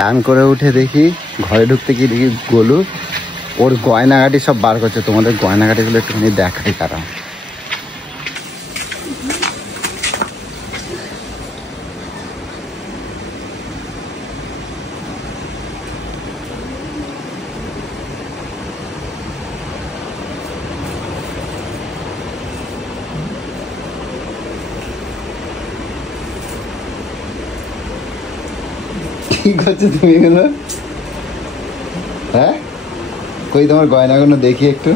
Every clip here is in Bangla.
টান করে উঠে দেখি ঘরে ঢুকতে গিয়ে দেখি গোলু ওর গয়নাগাটি সব বার করছে। তোমাদের গয়নাগাটিগুলো একটুখানি দেখাই তারা। কি করছো তুমি এগুলো? হ্যাঁ, কই তোমার গয়নাগুলো দেখি একটু।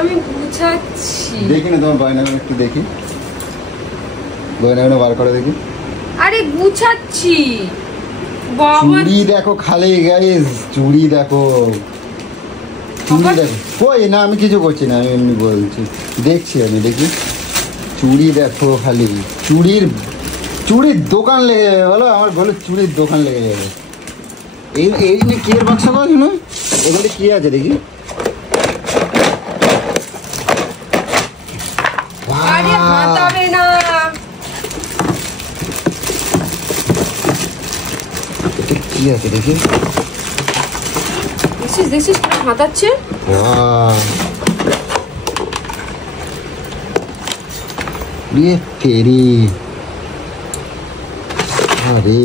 আমি বুঝাচ্ছি। দেখি না তোমার গয়নাগুলো একটু দেখি, গয়নাগুলো বার করে দেখি। আরে বুঝাচ্ছি বাবা। চুড়ি দেখো খালি গাইস, চুড়ি দেখো, চুড়ি দেখো। কই না, আমি কিছু করছি না, আমি এমনি বলছি, দেখছি আমি, দেখি চুড়ি দেখো খালি। চুড়ির দোকান লেগে যাবে বলো, আমার বলো চুড়ির দোকান লেগে যাবে। এই কি এর বাক্স পাচ্ছিল, এখানে কি আছে দেখি। আরে হাতাবে না, কি আছে দেখি। দেখছিস হাতাচ্ছে। তেরি, আরে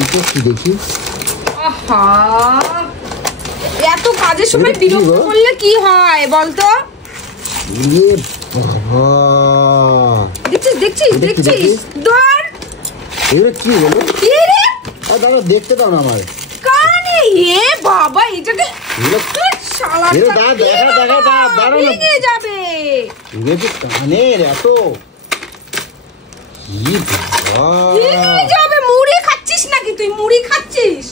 এটা কি দেখি। আহা, এত কাজের সময় বিরক্ত করলে কি হয় বলতো? দেখছিস দর এগুলো কি বলো? কি রে? দাঁড়া দেখতে দাও না আমার কানে। এ বাবা, এটাকে শালাটা ভেঙে যাবে। কানের এত কি ভেঙে যাবে। মুড়ি খাচ্ছিস নাকি তুই? মুড়ি খাচ্ছিস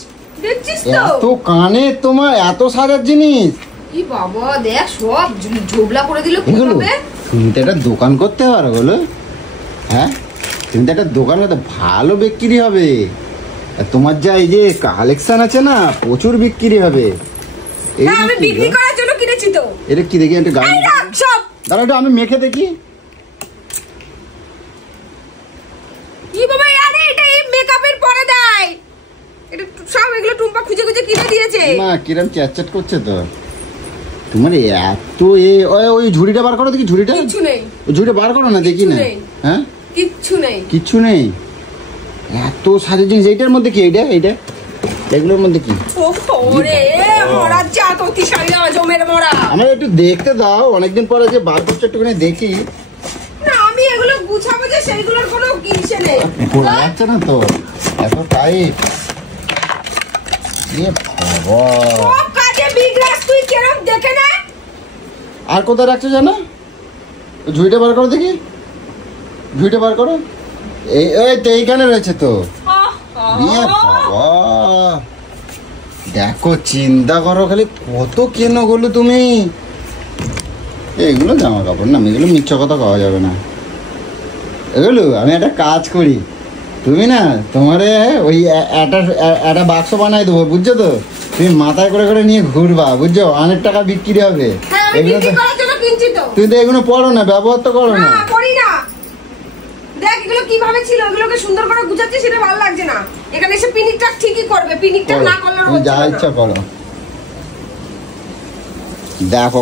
দেখছিস তো? এত কানে তোমার এত সাজার জিনিস। কি বাবা, দেখ সব ঝোবলা করে দিল কিভাবে। তুমি তো একটা দোকান করতে পারো বলো। হ্যাঁ, তুমি তো একটা দোকান করতে, ভালো বিক্রি হবে। তোমার যা এই যে কালেকশন আছে না, প্রচুর বিক্রি হবে। হ্যাঁ, আমি বিক্রি করার জন্য কিনেছি তো। এটা কি দেখি একটু গায়ে সব। দাঁড়া একটু আমি মেখে দেখি। কি বাবা, আরে এটা এই মেকআপের পরে দেয়। এটা সব এগুলো টুম্পা খুঁজে খুঁজে কিনে দিয়েছে। না, কিরম চ্যাটচ্যাট করছে তো তোমার এত। ওই ঝুড়িটা বার করো দেখি। ঝুড়িটা কিছু নেই। ওই ঝুড়িটা বার করো না, দেখি না। হ্যাঁ, কিচ্ছু নেই। এত সাজের জিনিস। এইটার মধ্যে কি? এইটা এগুলোর মধ্যে কি? আমার একটু দেখতে দাও, অনেকদিন পরে যে বার করছে, একটুখানি দেখি। আমি এগুলো গুছাবো যে সেইগুলোর কোনো কিনছে নেই। বোঝা যাচ্ছে না তো এত টাইট। আর কোথায় রাখছো জানো? ঝুড়িটা বার করো দেখি। ঝুড়িটা বার করো। এইখানে রয়েছে তো। দেখো, চিন্তা করো খালি, কত কেনো গুলো তুমি। এগুলো জামা কাপড় না, এগুলো মিথ্যা কথা পাওয়া যাবে না। এগুলো আমি একটা কাজ করি, তুমি না তোমার ওই একটা বাক্স বানাই দেবো, বুঝছো তো? তুমি মাথায় করে করে নিয়ে ঘুরবা, বুঝছো? অনেক টাকা বিক্রি হবে। এগুলো তুমি তো এগুলো পড়ো না, ব্যবহার তো করো না। দেখ এগুলো কিভাবে ছিল, এগুলোকে সুন্দর করে গুছাচ্ছি, সেটা ভালো লাগছে না। এখানে এসে পিনিকটা ঠিকই করবে, পিনিকটা না করলে যা ইচ্ছা করো। দেখো